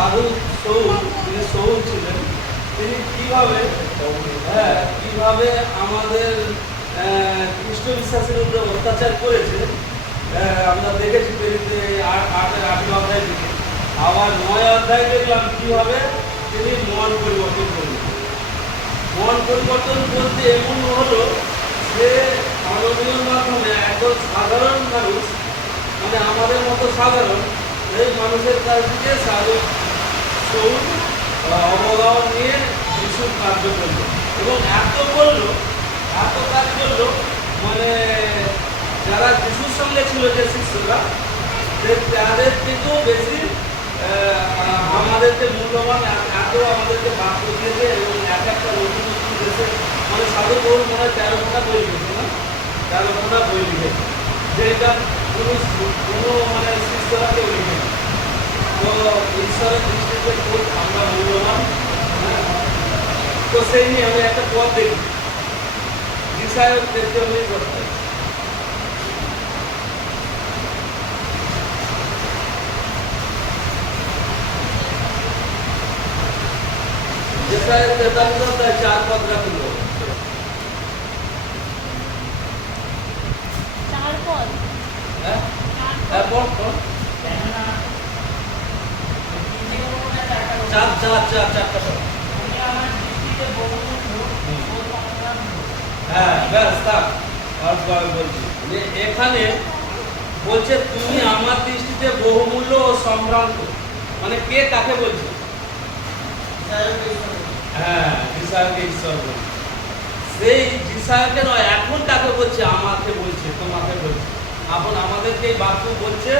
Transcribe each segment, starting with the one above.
সাধু সৌর তিনি সৌর ছিলেন। তিনি কীভাবে হ্যাঁ কীভাবে আমাদের খ্রিস্ট বিশ্বাসের উপরে অত্যাচার করেছে আহ, আমরা দেখেছি পেরিতে আট আটের আঠেরো অধ্যায় থেকে। আবার নয় অধ্যায় দেখলাম কীভাবে তিনি মন পরিবর্তন করলেন। মন পরিবর্তন বলতে এমন হলো যে মানবীয় মাধ্যমে একজন সাধারণ মানুষ মানে আমাদের মতো সাধারণ এই মানুষের কাছ থেকে সাধু সৌর অবগাহন নিয়ে কিছু কার্য করল। এবং এত করল, এত কাজ করল মানে যারা যিশুর সঙ্গে ছিল যে শিষ্যরা তাদের থেকেও বেশি আমাদেরকে মূল্যবান, এত আমাদেরকে বাক্য দিয়েছে এবং এক একটা নতুন নতুন দেশে মানে সাধু গৌর মনে হয় তেরো ঘণ্টা বই লিখেছে না? তেরো ঘণ্টা বই লিখেছে। যে এটা কোনো কোনো মানে শিষ্যরা কেউ লিখেছে তো ঈশ্বরের দৃষ্টিতে খুব আমরা মূল্যবান হ্যাঁ। তো সেই নিয়ে আমি একটা পথ দেখি দিশায়ক দেখতে হলেই করতে হয়। দিশায়ক তেতাল্লিশ অধ্যায় চার পদ চার চার চার চার চার চারটা পড় হ্যাঁ ব্যাস, থাক। বলছি এখানে বলছে, তুমি আমার দৃষ্টিতে বহুমূল্য ও সম্ভ্রান্ত। মানে কে কাকে বলছে? হ্যাঁ ঈশ্বর বলছে। সেই যিশাকে নয়, এখন কাকে বলছে? আমাকে বলছে, তোমাকে বলছে। এখন আমাদেরকে বাক্য বলছে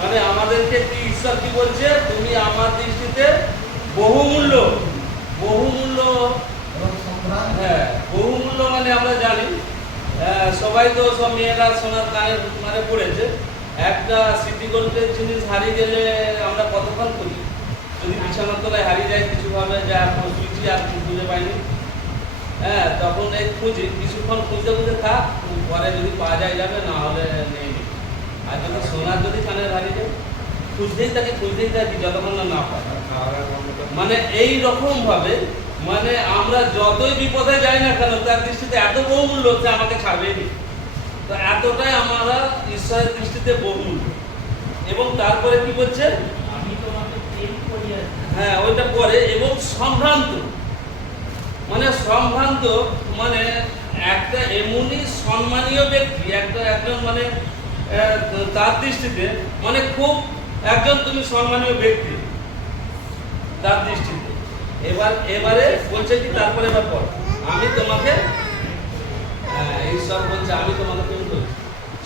মানে আমাদেরকে কি ঈশ্বর কি বলছে? তুমি আমার দৃষ্টিতে বহুমূল্য বহুমূল্য হ্যাঁ বহুমূল্য মানে আমরা জানি। আহ, সবাই তো সব মেয়েরা সোনার কানে মানে পড়েছে। একটা স্মৃতি জিনিস হারিয়ে গেলে আমরা কতক্ষণ করি? যদি বিছানার তলায় হারিয়ে যায় কিছুভাবে যে খুঁজছি আর খুঁজে পাইনি। হ্যাঁ তখন এই খুঁজি কিছুক্ষণ খুঁজতে খুঁজতে থাক পরে যদি পাওয়া যায় যাবে না হলে নেই। আর যদি সোনার যদি কানে হারিয়ে যায়? খুঁজতেই থাকি খুঁজতেই থাকি যতক্ষণ না না পায় মানে এই রকম ভাবে মানে আমরা যতই বিপদে যাই না কেন তার দৃষ্টিতে এত বহুমূল্য যে আমাকে ছাড়বেনি। তো এতটাই আমরা ঈশ্বরের দৃষ্টিতে বহুমূল্য এবং তারপরে কি বলছে? আমি তোমাকে প্রেম হ্যাঁ ওইটা পরে। এবং সম্ভ্রান্ত। মানে সম্ভ্রান্ত মানে একটা এমনই সম্মানীয় ব্যক্তি একটা একজন মানে তার দৃষ্টিতে মানে খুব একজন তুমি সম্মানীয় ব্যক্তি তার দৃষ্টিতে। এবার এবারে বলছে কি তারপরে এবার পর আমি তোমাকে হ্যাঁ, ঈশ্বর বলছে আমি তোমাকে প্রেম করছি।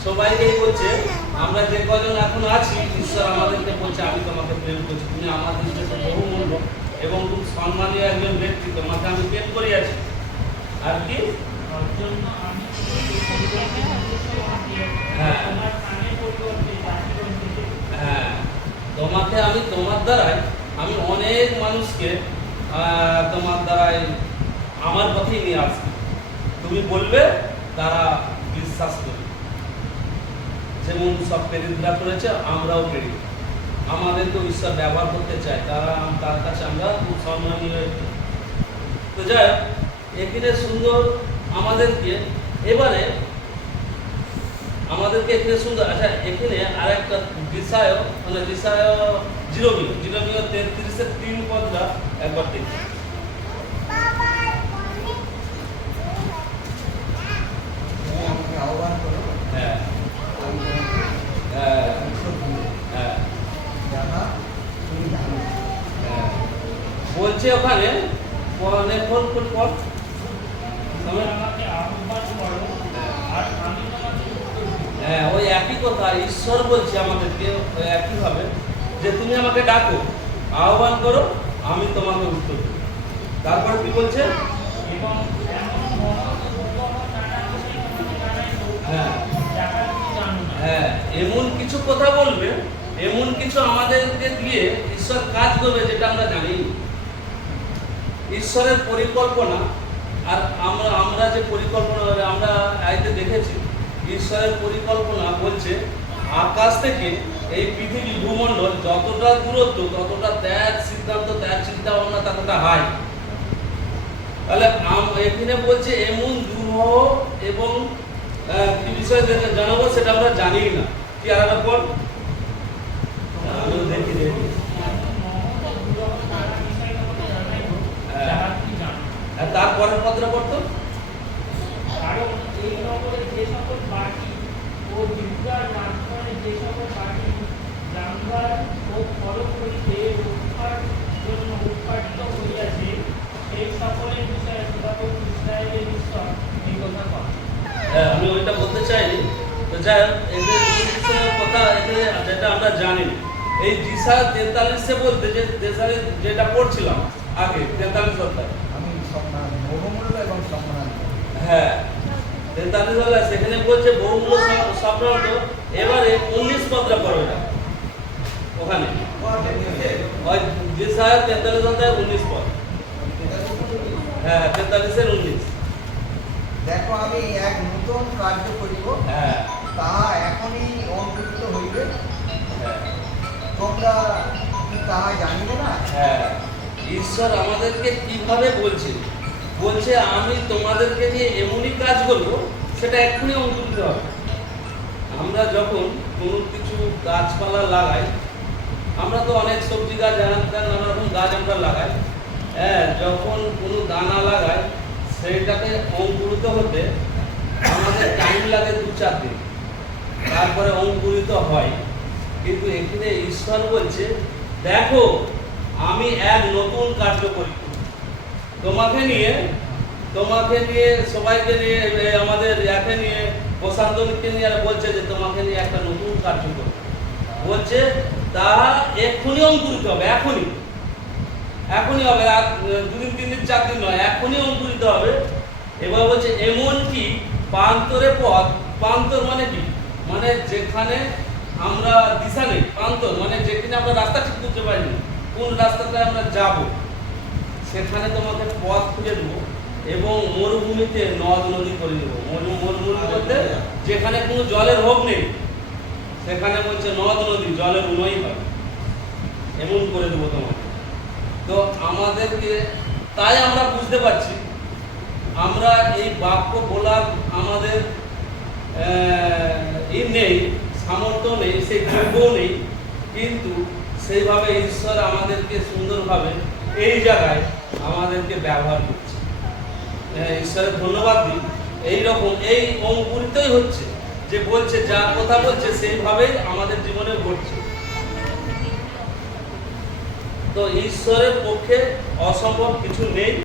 সবাইকেই বলছে আমরা যে কজন এখন আছি ঈশ্বর আমাদেরকে বলছে আমি তোমাকে প্রেম করছি। তুমি আমার দৃষ্টিতে বহুমূল্য এবং খুব সম্মানীয় একজন ব্যক্তি। তোমাকে আমি প্রেম করিয়াছি। আর কি? তোমাকে আমি তোমার দ্বারাই আমি অনেক মানুষকে তোমার দ্বারাই আমার পথেই নিয়ে আসব তুমি বলবে তারা বিশ্বাস করবে। যেমন সব প্রেরিতরা করেছে আমরাও প্রেরিত। আমাদেরকেও ঈশ্বর ব্যবহার করতে চায় তারা তার কাছে আমরা খুব সম্মানীয়। তো যাই হোক, এখানে সুন্দর আমাদেরকে এবারে আমাদেরকে এখানে সুন্দর আচ্ছা এখানে আর একটা বিষয় মানে বিষয় জিরোমিও জিরোমিও তেত্রিশের তিন পদটা একবার দেখি। আহ্বান করো হ্যাঁ আমি তোমাকে হ্যাঁ ঈশ্বর বলব। হ্যাঁ যাহা তুমি জানো হ্যাঁ। বলছে ওখানে মানে ফোন ফোন ফোন তুমি আমাকে আহ্বান করো আর আমি তোমাকে উত্তর দেব। হ্যাঁ ওই একই কথা ঈশ্বর বলছে আমাদেরকে ওই একইভাবে যে তুমি আমাকে ডাকো আহ্বান করো আমি তোমাকে উত্তর দেব। তারপর কি বলছে? হ্যাঁ। হ্যাঁ এমন কিছু কথা বলবে এমন কিছু আমাদেরকে দিয়ে ঈশ্বর কাজ করবে যেটা আমরা জানি। ঈশ্বরের পরিকল্পনা আর আমরা আমরা যে পরিকল্পনা হবে আমরা আইতে দেখেছি ঈশ্বরের পরিকল্পনা বলছে আকাশ থেকে এই পৃথিবী ভূমণ্ডল যতটা দূরত্ব, ততটা ত্যাগ সিদ্ধান্ত, ত্যাগ চিন্তা ভাবনা ততটা হাই। তাহলে এখানে বলছে এমন দুরহ এবং কি বিষয় জানাব সেটা আমরা জানি না। কি আর পর আমিও দেখি দেখি হ্যাঁ। আর তারপরের পত্র পড়তো কারণ এই নগরে যে সকল বাটি ও বিদ্যার মাঝখানে যে সকল বাটি জানবার ও ফলক হইতে রক্ষার জন্য উৎপাদিত হইয়াছে সেই সকলের বিষয়ে সদাপতি ইসরায়েলের ঈশ্বর এই কথা কন হ্যাঁ আমি ওইটা বলতে চাইনি। তো যাই হোক এদের কথা যেটা আমরা জানি এই দিশা তেতাল্লিশে বলতে যে তেতাল্লিশ যেটা পড়ছিলাম আগে তেতাল্লিশ অধ্যায়। আমি সম্মান বহুমূল্য এবং সম্মানার্থ হ্যাঁ তেতাল্লিশ অধ্যায় সেখানে বলছে বহুমূল্য সাপ্রান্ত এবারে উনিশ পত্রা পড়বে না। ওখানে। ওই দিশা তেতাল্লিশ অধ্যায় উনিশ পদ। হ্যাঁ তেতাল্লিশের উনিশ। দেখো আমি এক নূতন কার্য করিব হ্যাঁ। তাহা এখনই অঙ্কুরিত হইবে। হ্যাঁ। তোমরা তাহা জানিবে না? হ্যাঁ। ঈশ্বর আমাদেরকে কীভাবে বলছে? বলছে আমি তোমাদেরকে নিয়ে এমনই কাজ করব সেটা এক্ষুনি অঙ্কুরিত হবে। আমরা যখন কোনো কিছু গাছপালা লাগাই আমরা তো অনেক সবজি গাছ নানা রকম গাছ আমরা লাগাই। হ্যাঁ যখন কোনো দানা লাগাই, সেইটাকে অঙ্কুরিত হতে আমাদের টাইম লাগে দু চার দিন। তারপরে অঙ্কুরিত হয়। কিন্তু এখানে ঈশ্বর বলছে, দেখো, আমি এক নতুন কার্য করি। তোমাকে নিয়ে তোমাকে নিয়ে, সবাইকে নিয়ে আমাদের ইয়াকে নিয়ে প্রশান্তকে নিয়ে বলছে যে তোমাকে নিয়ে একটা নতুন কার্য করব বলছে তা এক্ষুনি অঙ্কুরিত হবে, এখনই। এখনই হবে, আর দুদিন, তিন দিন, চার দিন নয়, এখনই অঙ্কুরিত হবে। এবার বলছে, এমন কি প্রান্তরে পথ, প্রান্তর মানে কি? মানে যেখানে আমরা দিশা নেই, প্রান্তর মানে যেখানে আমরা রাস্তা ঠিক করতে পারিনি, কোন রাস্তাতে আমরা যাব, সেখানে তোমাকে পথ খুঁজে দেবো এবং মরুভূমিতে নদ, নদী করে দেবো। মরু মরুভূমি বলতে যেখানে কোনো জলের হোক নেই সেখানে বলছে, নদ নদী, জলের উন্নয়ন হয়। এমন করে দেবো তোমাকে। তো আমাদেরকে, তাই আমরা বুঝতে পারছি। আমরা এই বাক্য বলার আমাদের ই নেই, সামর্থ্য নেই, সেই যোগ্যও নেই। কিন্তু সেইভাবে ঈশ্বর আমাদেরকে সুন্দরভাবে এই জায়গায় আমাদেরকে ব্যবহার করছে। ঈশ্বরের ধন্যবাদ দিই। এইরকম, এই অঙ্কুরিতই হচ্ছে। যে বলছে, যা কথা বলছে সেইভাবেই আমাদের জীবনে ঘটছে। তো ঈশ্বরের পক্ষে অসম্ভব কিছু নেই।